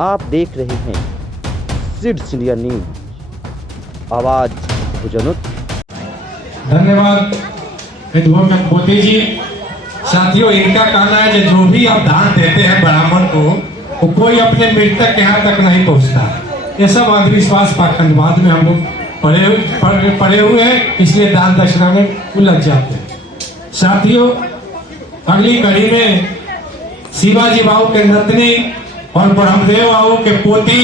आप देख रहे हैं सिड्स इंडिया न्यूज, आवाज भुजनुत। धन्यवाद विद्वान मोदी जी। साथियों, इनका कहना है कि जो भी आप दान देते हैं ब्राह्मण को, वो कोई अपने मृतक के यहाँ तक नहीं पहुँचता। ये सब अंधविश्वास पाखंडवाद में हम लोग पड़े हुए हैं, इसलिए दान दक्षिणा में उलझ जाते हैं। साथियों, अगली कड़ी में शिवाजी बाबू के नतनी और ब्रह्मदेव बाबू के पोती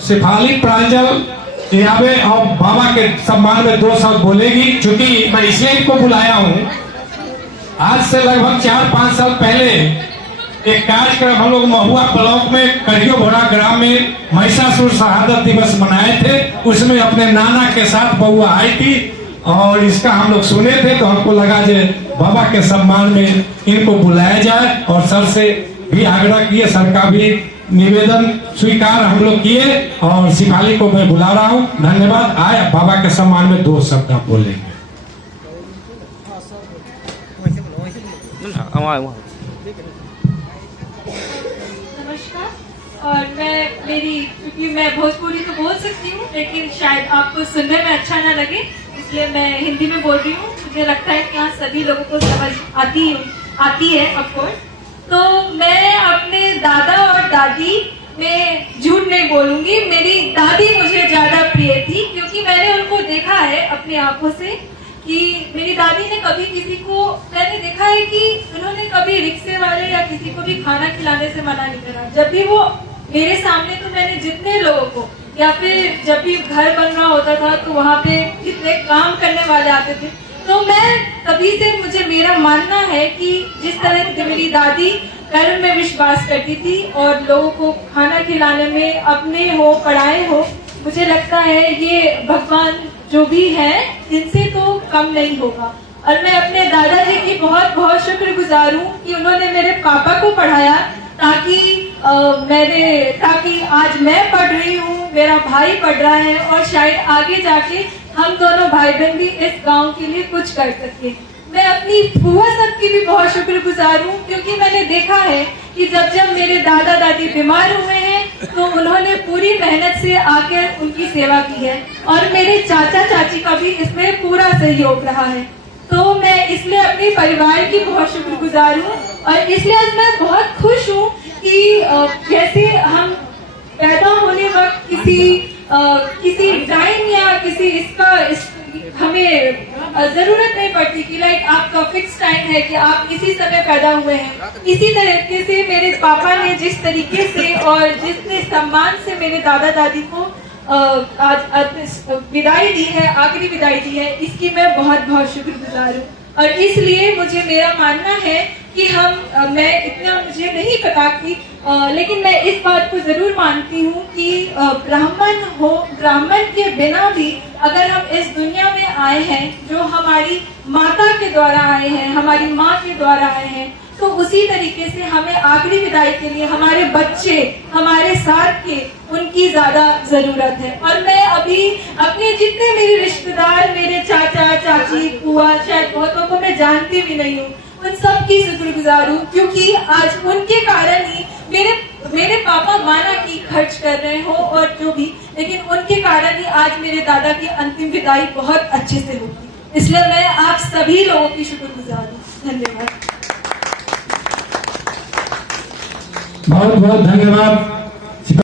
सिफाली प्रांजल यावे और बाबा के सम्मान में 2 शब्द बोलेगी। चूंकि मैं इसलिए इनको बुलाया हूँ, आज से लगभग 4-5 साल पहले एक कार्यक्रम हम लोग महुआ ब्लॉक में करियो भोरा ग्राम में महिषासुर शहादत दिवस मनाए थे। उसमें अपने नाना के साथ बउआ आई थी और इसका हम लोग सुने थे, तो हमको लगा कि बाबा के सम्मान में इनको बुलाया जाए और सर से भी आग्रह किए, सर का भी निवेदन स्वीकार हम लोग किए और शिफाली को मैं बुला रहा हूँ। धन्यवाद। आए बाबा के सम्मान में 2 शब्द आप बोलेंगे। नमस्कार। और क्योंकि मैं भोजपुरी तो बोल सकती हूँ, लेकिन शायद आपको सुनने में अच्छा ना लगे, इसलिए मैं हिंदी में बोल रही हूँ। मुझे लगता है कि यहाँ सभी लोगों को समझ आती है ऑफ कोर्स। तो मैं अपने दादा और दादी में झूठ नहीं बोलूंगी। मेरी दादी मुझे ज्यादा प्रिय थी, क्योंकि मैंने उनको देखा है अपनी आंखों से कि मेरी दादी ने कभी मैंने देखा है कि उन्होंने कभी रिक्शे वाले या किसी को भी खाना खिलाने से मना नहीं करा। जब भी वो मेरे सामने, तो मैंने जितने लोगों को, या फिर जब भी घर बन रहा होता था तो वहाँ पे जितने काम करने वाले आते थे, तो मैं तभी से मुझे मेरा मानना है कि जिस तरह से मेरी दादी कर्म में विश्वास करती थी और लोगों को खाना खिलाने में, अपने हो पढ़ाए हो, मुझे लगता है ये भगवान जो भी है इनसे तो कम नहीं होगा। और मैं अपने दादाजी की बहुत बहुत शुक्रगुजार हूँ कि उन्होंने मेरे पापा को पढ़ाया, ताकि आज मैं पढ़ रही हूँ, मेरा भाई पढ़ रहा है और शायद आगे जाके हम दोनों भाई बहन भी इस गांव के लिए कुछ कर सके। मैं अपनी बुआ सब की भी बहुत शुक्रगुजार हूँ, क्योंकि मैंने देखा है कि जब मेरे दादा दादी बीमार हुए हैं तो उन्होंने पूरी मेहनत से आकर उनकी सेवा की है, और मेरे चाचा चाची का भी इसमें पूरा सहयोग रहा है। तो मैं इसलिए अपने परिवार की बहुत शुक्रगुजार हूँ, और इसलिए आज मैं बहुत खुश हूँ कि जैसे हम पैदा होने वक्त किसी टाइम या हमें जरूरत नहीं पड़ती कि आपका फिक्स टाइम है कि आप इसी समय पैदा हुए हैं। इसी तरीके से मेरे पापा ने जिस तरीके से और जितने सम्मान से मेरे दादा दादी को आज विदाई दी है, आखिरी विदाई दी है, इसकी मैं बहुत बहुत शुक्रगुजार हूँ। और इसलिए मेरा मानना है कि मैं इतना मुझे नहीं पता कि लेकिन मैं इस बात को जरूर मानती हूँ कि ब्राह्मण के बिना भी अगर हम इस दुनिया में आए हैं, जो हमारी माता के द्वारा आए हैं, हमारी माँ के द्वारा आए हैं, तो उसी तरीके से हमें आखिरी विदाई के लिए हमारे बच्चे हमारे साथ के उनकी ज्यादा जरूरत है। और मैं अभी अपने जितने मेरे रिश्तेदार, मेरे चाचा चाची बुआ, शायद बहुतों को मैं जानती भी नहीं हूँ, उन सब की शुक्रगुजार हूँ, क्योंकि आज उनके कारण ही मेरे पापा माना कि खर्च कर रहे हो और जो भी, लेकिन उनके कारण ही आज मेरे दादा की अंतिम विदाई बहुत अच्छे से होगी। इसलिए मैं आप सभी लोगों की शुक्रगुजार हूँ। धन्यवाद। बहुत बहुत धन्यवाद।